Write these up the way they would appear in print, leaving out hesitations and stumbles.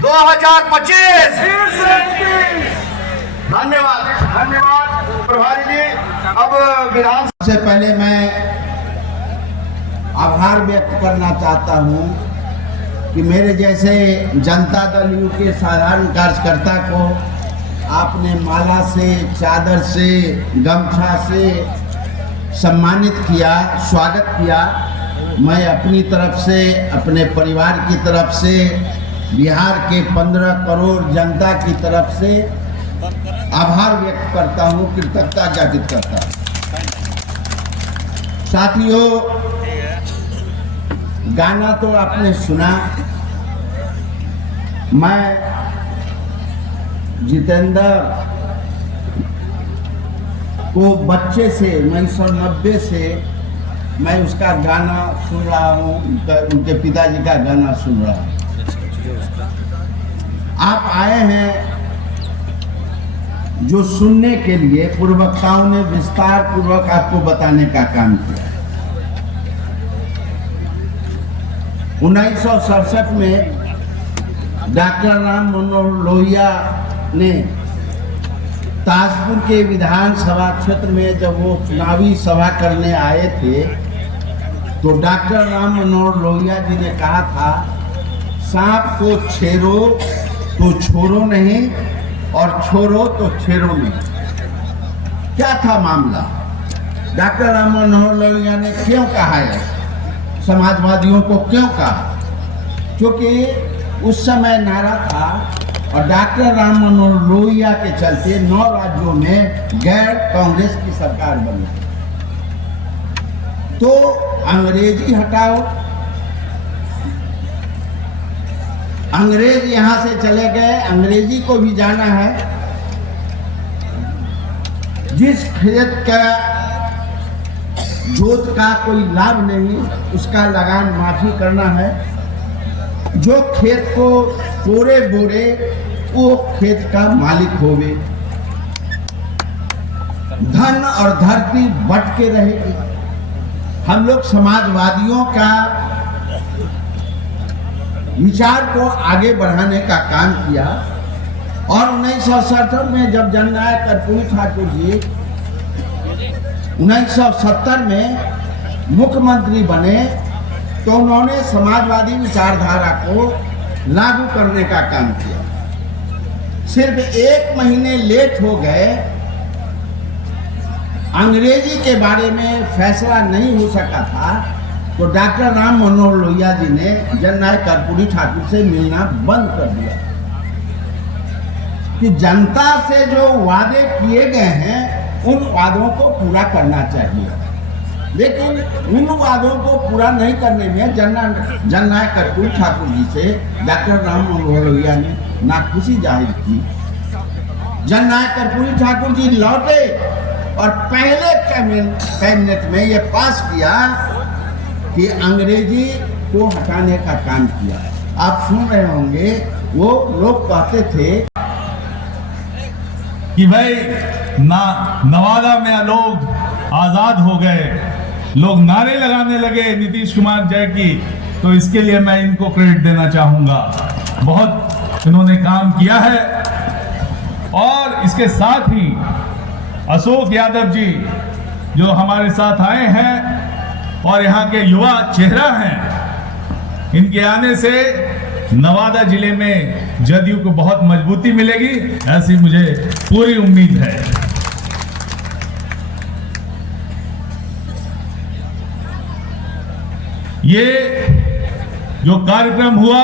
2025। धन्यवाद धन्यवाद प्रभारी जी। अब विधान सबसे पहले मैं आभार व्यक्त करना चाहता हूं कि मेरे जैसे जनता दल यू के साधारण कार्यकर्ता को आपने माला से, चादर से, गमछा से सम्मानित किया, स्वागत किया। मैं अपनी तरफ से, अपने परिवार की तरफ से, बिहार के 15 करोड़ जनता की तरफ से आभार व्यक्त करता हूं, कृतज्ञता ज्ञापित करता हूं। साथियों, गाना तो आपने सुना। मैं जितेंद्र को बच्चे से 1990 से मैं उसका गाना सुन रहा हूँ, उनके पिताजी का गाना सुन रहा हूँ। आप आए हैं जो सुनने के लिए, पूर्ववक्ताओं ने विस्तार पूर्वक आपको बताने का काम किया। 1967 में डॉक्टर राम मनोहर लोहिया ने ताजपुर के विधानसभा क्षेत्र में जब वो चुनावी सभा करने आए थे तो डॉक्टर राम मनोहर लोहिया जी ने कहा था, सांप को छेड़ो तो छोड़ो नहीं और छोड़ो तो छेड़ो नहीं। क्या था मामला? डॉक्टर राम मनोहर लोहिया ने क्यों कहा है, समाजवादियों को क्यों कहा? क्योंकि उस समय नारा था और डॉक्टर राम मनोहर लोहिया के चलते 9 राज्यों में गैर कांग्रेस की सरकार बनी। तो अंग्रेजी हटाओ, अंग्रेज यहां से चले गए, अंग्रेजी को भी जाना है। जिस खेत का जोत का कोई लाभ नहीं, उसका लगान माफी करना है। जो खेत को बोरे बोरे, वो खेत का मालिक होवे। धन और धरती बट के रहेगी। हम लोग समाजवादियों का विचार को आगे बढ़ाने का काम किया और 1967 में जब जननायक कर्पूरी ठाकुर जी 1970 में मुख्यमंत्री बने तो उन्होंने समाजवादी विचारधारा को लागू करने का काम किया। सिर्फ 1 महीने लेट हो गए, अंग्रेजी के बारे में फैसला नहीं हो सका था तो डॉक्टर राम मनोहर लोहिया जी ने जननायक कर्पूरी ठाकुर से मिलना बंद कर दिया कि जनता से जो वादे किए गए हैं उन वादों को पूरा करना चाहिए। लेकिन उन वादों को पूरा नहीं करने में जननायक कर्पूरी ठाकुर जी से डॉक्टर राम मनोहर लोहिया ने नाखुशी जाहिर की। जननायक कर्पूरी ठाकुर जी लौटे और पहले कैबिनेट में यह पास किया कि अंग्रेजी को हटाने का काम किया। आप सुन रहे होंगे, वो लोग कहते थे कि भाई नवादा में लोग आजाद हो गए, लोग नारे लगाने लगे नीतीश कुमार जय की, तो इसके लिए मैं इनको क्रेडिट देना चाहूंगा। बहुत इन्होंने काम किया है। और इसके साथ ही अशोक यादव जी जो हमारे साथ आए हैं और यहाँ के युवा चेहरा हैं, इनके आने से नवादा जिले में जदयू को बहुत मजबूती मिलेगी, ऐसी मुझे पूरी उम्मीद है। ये जो कार्यक्रम हुआ,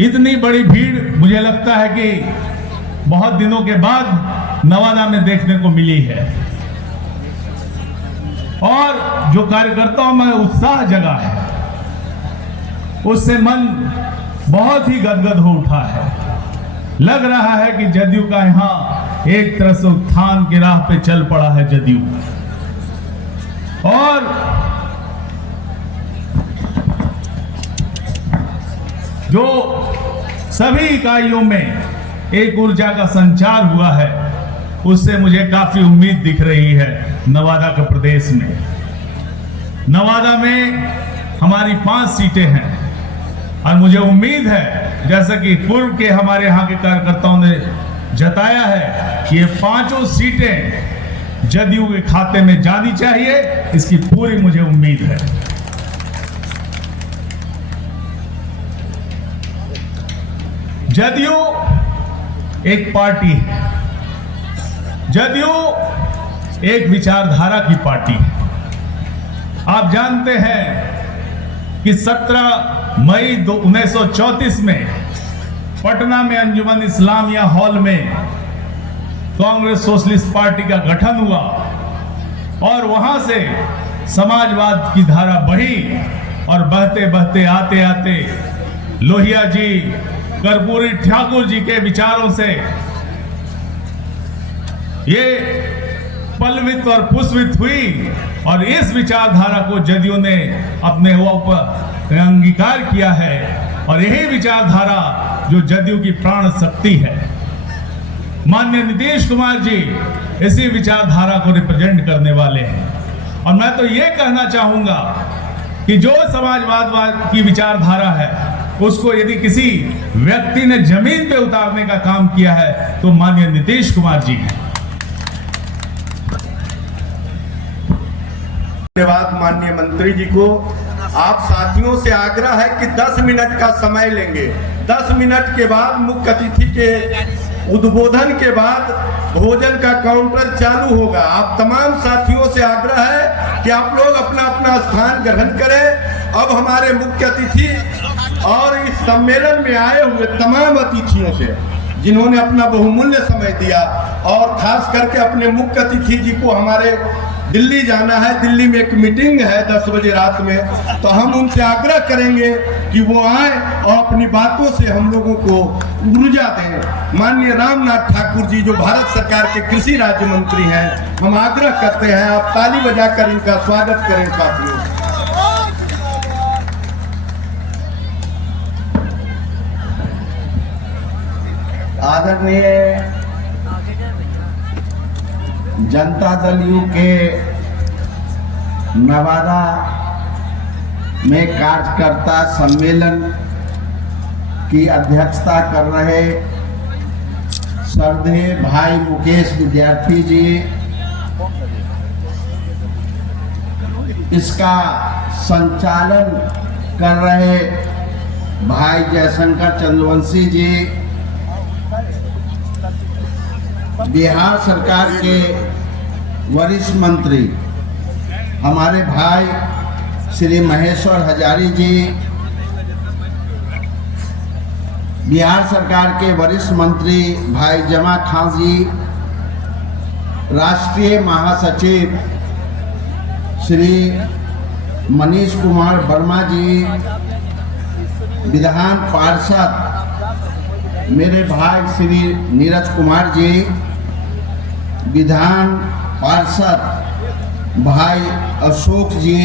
इतनी बड़ी भीड़ मुझे लगता है कि बहुत दिनों के बाद नवादा में देखने को मिली है और जो कार्यकर्ताओं में उत्साह जगा है उससे मन बहुत ही गदगद हो उठा है। लग रहा है कि जदयू का यहाँ एक तरह से उत्थान की राह पे चल पड़ा है जदयू। और जो सभी इकाइयों में एक ऊर्जा का संचार हुआ है, उससे मुझे काफी उम्मीद दिख रही है। नवादा के प्रदेश में, नवादा में हमारी 5 सीटें हैं। और मुझे उम्मीद है, जैसा कि पूर्व के हमारे यहाँ के कार्यकर्ताओं ने जताया है, कि ये 5 सीटें जदयू के खाते में जानी चाहिए, इसकी पूरी मुझे उम्मीद है। जदयू एक पार्टी है, जदयू एक विचारधारा की पार्टी है। आप जानते हैं कि 17 मई 1934 में पटना में अंजुमन इस्लामिया हॉल में कांग्रेस सोशलिस्ट पार्टी का गठन हुआ और वहां से समाजवाद की धारा बढ़ी और बहते बहते आते आते लोहिया जी, कर्पूरी ठाकुर जी के विचारों से ये पल्वित और पुष्पित हुई और इस विचारधारा को जदयू ने अपने ऊपर अंगीकार किया है और यही विचारधारा जो जदयू की प्राण शक्ति है। माननीय नीतीश कुमार जी इसी विचारधारा को रिप्रेजेंट करने वाले हैं और मैं तो ये कहना चाहूंगा कि जो समाजवाद की विचारधारा है उसको यदि किसी व्यक्ति ने जमीन पे उतारने का काम किया है तो माननीय नीतीश कुमार जी हैं। धन्यवाद माननीय मंत्री जी को। आप साथियों से आग्रह है कि 10 मिनट का समय लेंगे। 10 मिनट के बाद मुख्य अतिथि के उद्बोधन के बाद भोजन का काउंटर चालू होगा। आप तमाम साथियों से आग्रह है कि आप लोग अपना अपना स्थान ग्रहण करें। अब हमारे मुख्य अतिथि और इस सम्मेलन में आए हुए तमाम अतिथियों से जिन्होंने अपना बहुमूल्य समय दिया और खास करके अपने मुख्य अतिथि जी को हमारे दिल्ली जाना है, दिल्ली में एक मीटिंग है 10 बजे रात में, तो हम उनसे आग्रह करेंगे कि वो आए और अपनी बातों से हम लोगों को ऊर्जा दें। माननीय रामनाथ ठाकुर जी जो भारत सरकार के कृषि राज्य मंत्री हैं, हम आग्रह करते हैं आप ताली बजाकर इनका स्वागत करें। साथियों, आदरणीय जनता दल यू के नवादा में कार्यकर्ता सम्मेलन की अध्यक्षता कर रहे श्रद्धेय भाई मुकेश विद्यार्थी जी, इसका संचालन कर रहे भाई जयशंकर चंद्रवंशी जी, बिहार सरकार के वरिष्ठ मंत्री हमारे भाई श्री महेश्वर हजारी जी, बिहार सरकार के वरिष्ठ मंत्री भाई जमा खां जी, राष्ट्रीय महासचिव श्री मनीष कुमार वर्मा जी, विधान पार्षद मेरे भाई श्री नीरज कुमार जी, विधान पार्षद भाई अशोक जी,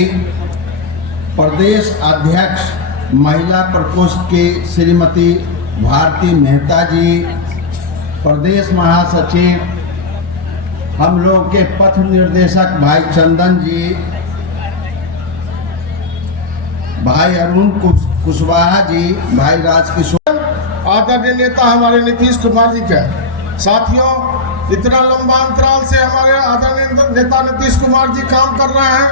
प्रदेश अध्यक्ष महिला प्रकोष्ठ की श्रीमती भारती मेहता जी, प्रदेश महासचिव हम लोग के पथ निर्देशक भाई चंदन जी, भाई अरुण कुशवाहा जी, भाई राजकिशोर, आदरणीय नेता हमारे नीतीश कुमार जी का। साथियों, इतना लंबा अंतराल से हमारे आदरणीय नेता नीतीश कुमार जी काम कर रहे हैं,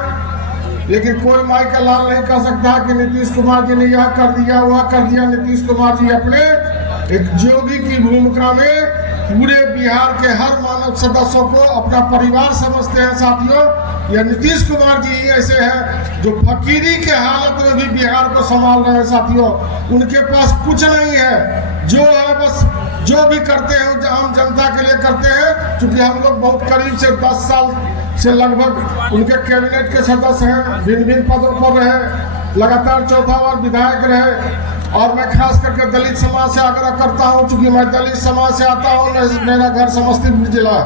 लेकिन कोई माई का लाल नहीं कह सकता कि नीतीश कुमार जी ने यह कर दिया वह कर दिया। नीतीश कुमार जी अपने एक जोगी की भूमिका में पूरे बिहार के हर मानव सदस्यों को अपना परिवार समझते हैं। साथियों, यह नीतीश कुमार जी ही ऐसे हैं जो फकीरी के हालत में भी बिहार को संभाल रहे हैं। साथियों, उनके पास कुछ नहीं है, जो है बस जो भी करते हैं आम जनता के लिए करते हैं। क्योंकि हम लोग बहुत करीब से 10 साल से लगभग उनके कैबिनेट के सदस्य हैं, भिन्न भिन्न पदों पर रहे, लगातार 4था बार विधायक रहे। और मैं खास करके दलित समाज से आग्रह करता हूं, चूंकि मैं दलित समाज से आता हूं, मेरा घर समस्तीपुर जिला है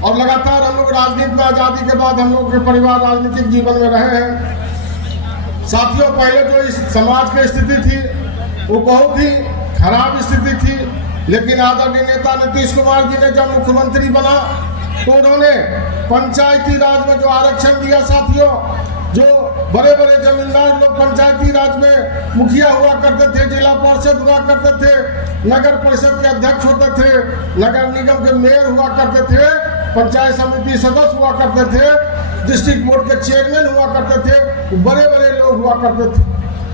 और लगातार हम लोग राजनीति में आज़ादी के बाद हम लोग के परिवार राजनीतिक जीवन में रहे हैं। साथियों, पहले जो इस समाज की स्थिति थी वो बहुत ही खराब स्थिति थी, लेकिन आदरणीय नेता नीतीश कुमार जी ने जब मुख्यमंत्री बना तो उन्होंने पंचायती राज में जो आरक्षण दिया, साथियों जो बड़े बड़े जमींदार लोग पंचायती राज में मुखिया हुआ करते थे, जिला पार्षद हुआ करते थे, नगर परिषद के अध्यक्ष होते थे, नगर निगम के मेयर हुआ करते थे, पंचायत समिति सदस्य हुआ करते थे, डिस्ट्रिक्ट बोर्ड के चेयरमैन हुआ करते थे, बड़े बड़े लोग हुआ करते थे।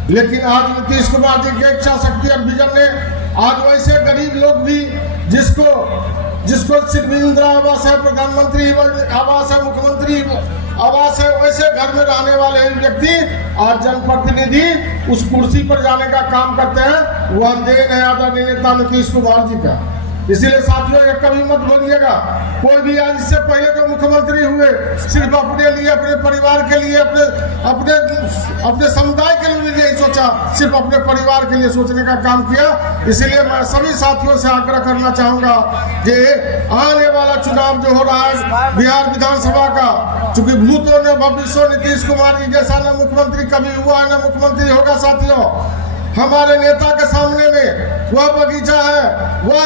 लेकिन आज नीतीश कुमार जी के इच्छा शक्ति और विजन ने आज वैसे गरीब लोग भी जिसको सिर्फ इंदिरा आवास है, प्रधानमंत्री आवास है, मुख्यमंत्री आवास है, वैसे घर में रहने वाले व्यक्ति आज जनप्रतिनिधि उस कुर्सी पर जाने का काम करते हैं। वह देन है आदरणीय नेता नीतीश कुमार जी का। इसीलिए साथियों, ये कभी मत बोलिएगा कोई भी आज इससे पहले जो मुख्यमंत्री हुए सिर्फ अपने लिए, अपने परिवार के लिए, अपने समुदाय के लिए नहीं सोचा, सिर्फ अपने परिवार के लिए सोचने का काम किया। इसीलिए मैं सभी साथियों से आग्रह करना चाहूंगा कि आने वाला चुनाव जो हो रहा है बिहार विधानसभा का, चूंकि भूतों ने भविष्य नीतीश कुमार जी जैसा न मुख्यमंत्री कभी हुआ न मुख्यमंत्री होगा। साथियों, हमारे नेता के सामने में वह बगीचा है, वह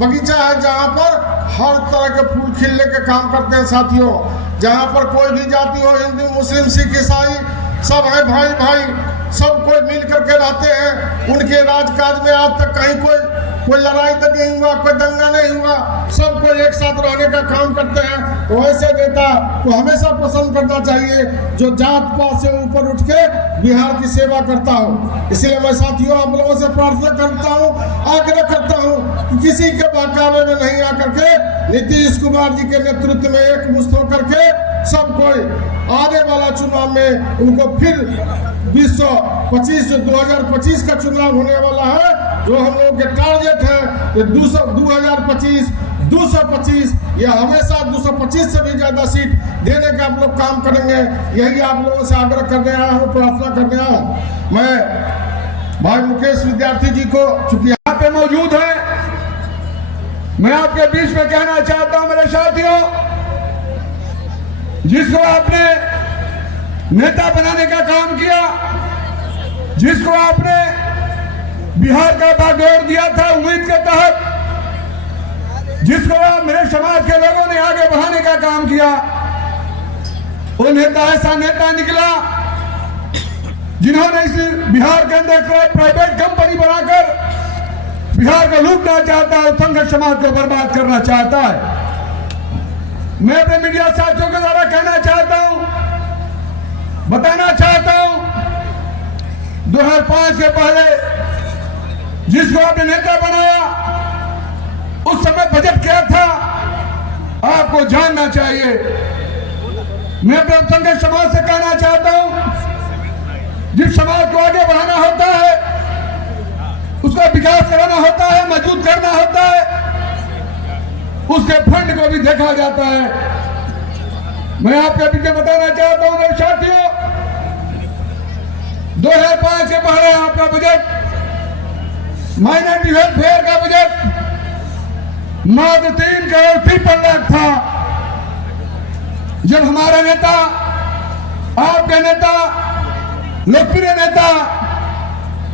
बगीचा है जहाँ पर हर तरह के फूल खिलने के काम करते हैं। साथियों, जहाँ पर कोई भी जाति हो, हिंदू मुस्लिम सिख ईसाई सब है भाई भाई, सब कोई मिल करके रहते हैं। उनके राजकाज में आज तक कहीं कोई लड़ाई तो नहीं हुआ, कोई दंगा नहीं हुआ, सब कोई एक साथ रहने का काम करते हैं। तो ऐसे नेता को हमेशा पसंद करना चाहिए जो जात पात से ऊपर उठ के बिहार की सेवा करता हो। इसलिए मैं साथियों आप लोगों से प्रार्थना करता हूँ, आग्रह करता हूँ कि किसी के बहकावे में नहीं आकर के नीतीश कुमार जी के नेतृत्व में एक मुश्त होकर के सब कोई आने वाला चुनाव में उनको फिर 2025 जो 2025 का चुनाव होने वाला है, जो हम लोग के टारगेट है कि 225 या हमेशा 225 से भी ज्यादा सीट देने का आप लोग काम करेंगे। यही आप लोगों से आग्रह करने आया हूँ, प्रार्थना करने आया हूँ। मैं भाई मुकेश विद्यार्थी जी को चूंकि यहाँ पे मौजूद है, मैं आपके बीच में कहना चाहता हूं मेरे साथियों, जिसको आपने नेता बनाने का काम किया, जिसको आपने बिहार का बागडोर दिया था उम्मीद के तहत, जिसको आप मेरे समाज के लोगों ने आगे बढ़ाने का काम किया, वो नेता ऐसा नेता निकला जिन्होंने इस बिहार के अंदर प्राइवेट कंपनी बनाकर बिहार को लूटना चाहता है, संघर्ष समाज को बर्बाद करना चाहता है। मैं अपने मीडिया साथियों के द्वारा कहना चाहता हूं, बताना चाहता हूं, 2005 के पहले जिसको आपने नेता बनाया, उस समय बजट क्या था आपको जानना चाहिए। मैं अपने संघर्ष समाज से कहना चाहता हूं, जिस समाज को आगे बढ़ाना होता है, उसका विकास कराना होता है, मजबूत करना होता है, उसके फंड को भी देखा जाता है। मैं आपके बीच में बताना चाहता हूं मेरे साथियों, 2005 से पहले आपका बजट, माइनॉरिटी वेलफेयर का बजट मात्र 3 करोड़ 53 लाख था। जब हमारा नेता, आपके नेता, लोकप्रिय नेता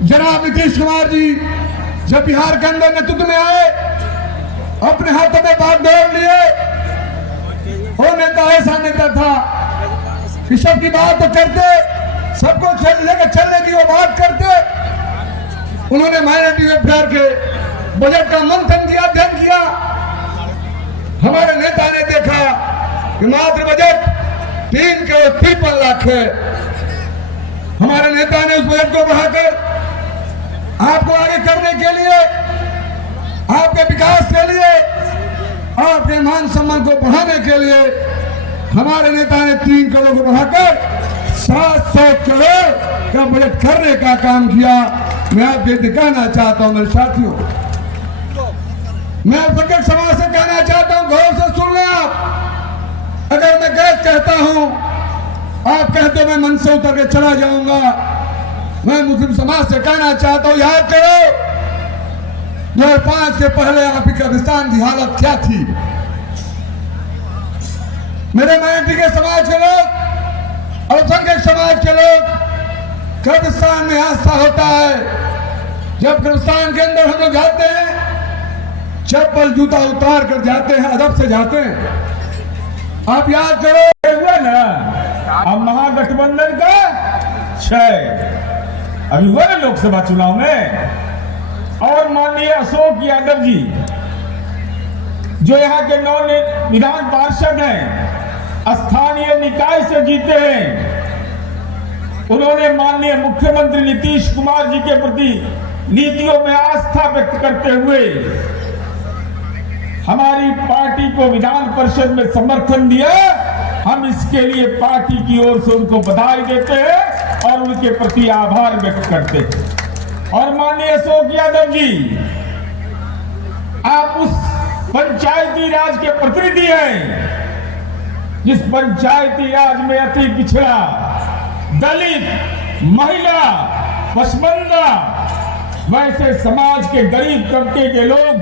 जनाब नीतीश कुमार जी जब बिहार के अंदर नेतृत्व में आए, अपने हाथों में बागडोर लिए, वो नेता ऐसा नेता था कि सबकी बात तो करते, सबको लेकर चलने की वो बात करते। उन्होंने माइनॉरिटी वेलफेयर के बजट का मंथन किया, अध्ययन किया। हमारे नेता ने देखा कि मात्र बजट 3 करोड़ 53 लाख है। हमारे नेता ने उस बजट को बढ़ाकर आपको आगे करने के लिए, आपके विकास के लिए, आपके मान सम्मान को बढ़ाने के लिए हमारे नेता ने 3 करोड़ को बढ़ाकर 700 करोड़ का बजट करने का काम किया। मैं आपके दिखाना चाहता हूं मेरे साथियों, मैं संघर्ष समाज से कहना चाहता हूं, गौर से सुन लें आप। अगर मैं गलत कहता हूं, आप कहते हो मैं मन से उतर के चला जाऊंगा। मैं मुस्लिम समाज से कहना चाहता हूं, याद करो 2005 के पहले आपकी कब्रिस्तान की हालत क्या थी। मेरे माइनॉरिटी के समाज के लोग, अल्पसंख्यक समाज के लोग, कब्रिस्तान में आस्था होता है। जब कब्रिस्तान के अंदर हम लोग जाते हैं, चप्पल जूता उतार कर जाते हैं, अदब से जाते हैं। आप याद करो हुआ ना, अब महागठबंधन का 6 अभी हुआ ना लोकसभा चुनाव में। और माननीय अशोक यादव जी जो यहाँ के नौ विधान पार्षद हैं, स्थानीय निकाय से जीते हैं, उन्होंने माननीय मुख्यमंत्री नीतीश कुमार जी के प्रति नीतियों में आस्था व्यक्त करते हुए हमारी पार्टी को विधान परिषद में समर्थन दिया। हम इसके लिए पार्टी की ओर से उनको बधाई देते हैं और उनके प्रति आभार व्यक्त करते हैं। और माननीय अशोक यादव जी, आप उस पंचायती राज के प्रतिनिधि हैं जिस पंचायती राज में अति पिछड़ा, दलित, महिला, पसमानदा, वैसे समाज के गरीब तबके के लोग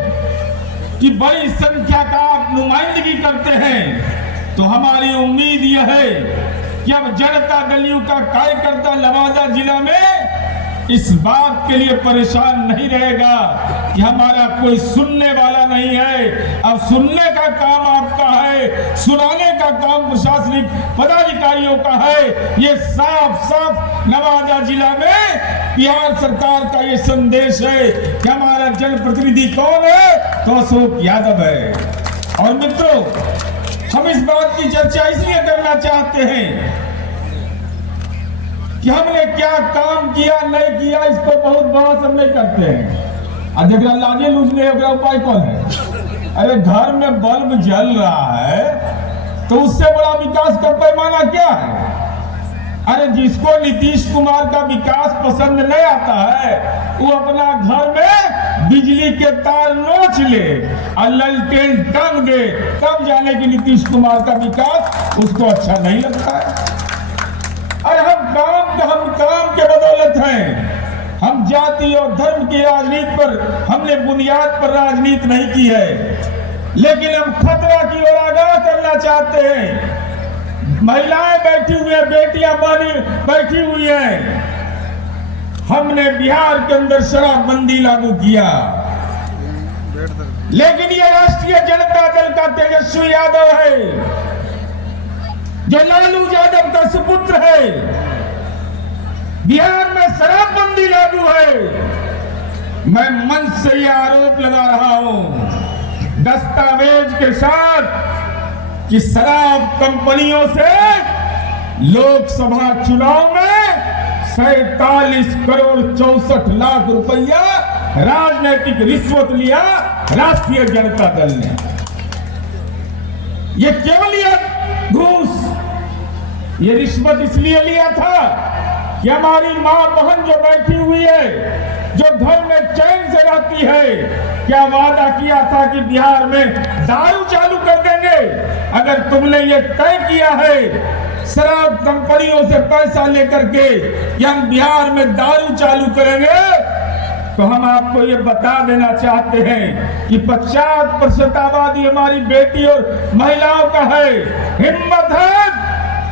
की बड़ी संख्या का आप नुमाइंदगी करते हैं। तो हमारी उम्मीद यह है कि अब जनता दलियों का कार्यकर्ता नवादा जिला में इस बात के लिए परेशान नहीं रहेगा कि हमारा कोई सुनने वाला नहीं है। अब सुनने का काम आपका है, सुनाने का काम प्रशासनिक पदाधिकारियों का है। ये साफ साफ नवादा जिला में बिहार सरकार का ये संदेश है कि हमारा जनप्रतिनिधि कौन है, तो अशोक यादव है। और मित्रों, हम इस बात की चर्चा इसलिए करना चाहते हैं कि हमने क्या काम किया नहीं किया, इसको बहुत बड़ा सब नहीं करते हैं। और जगह लाजे लूजने उपाय कौन है? अरे घर में बल्ब जल रहा है तो उससे बड़ा विकास का पैमाना क्या है? अरे जिसको नीतीश कुमार का विकास पसंद नहीं आता है वो अपना घर में बिजली के तार नोच ले और ललटेन टांग दे, तब जाने की नीतीश कुमार का विकास उसको अच्छा नहीं लगता है। अरे हम काम के बदौलत हैं। हम जाति और धर्म की राजनीति पर, हमने बुनियाद पर राजनीति नहीं की है, लेकिन हम खतरा की ओर आगाह करना चाहते हैं। महिलाएं बैठी हुई हैं, बेटियां बैठी हुई हैं। हमने बिहार के अंदर शराबबंदी लागू किया, लेकिन ये राष्ट्रीय जनता दल का तेजस्वी यादव है जो लालू यादव का सुपुत्र है। बिहार में शराबबंदी लागू है। मैं मंच से यह आरोप लगा रहा हूं दस्तावेज के साथ कि शराब कंपनियों से लोकसभा चुनाव में 47 करोड़ 64 लाख रुपया राजनीतिक रिश्वत लिया राष्ट्रीय जनता दल ने। ये क्यों लिया घूस? ये रिश्वत इसलिए लिया था कि हमारी मां बहन जो बैठी हुई है, जो घर में चैन से रहती है, क्या वादा किया था कि बिहार में दारू चालू कर देंगे। अगर तुमने ये तय किया है शराब कंपनियों से पैसा लेकर के कि हम बिहार में दारू चालू करेंगे, तो हम आपको ये बता देना चाहते हैं कि 50% आबादी हमारी बेटी और महिलाओं का है। हिम्मत है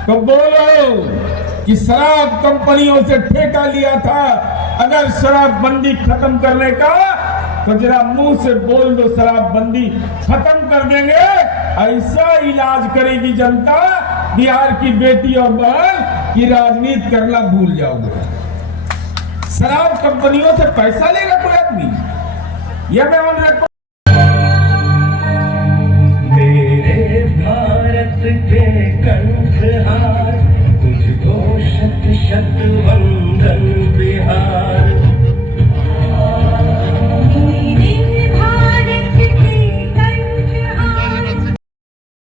तो बोलो कि शराब कंपनियों से ठेका लिया था, अगर शराबबंदी खत्म करने का तो जरा मुंह से बोल दो शराबबंदी खत्म कर देंगे। ऐसा इलाज करेगी जनता, बिहार की बेटी और बहन की राजनीति करना भूल जाओगे। शराब कंपनियों से पैसा लेगा कोई आदमी? यह मैं मेरे भारत के कंठ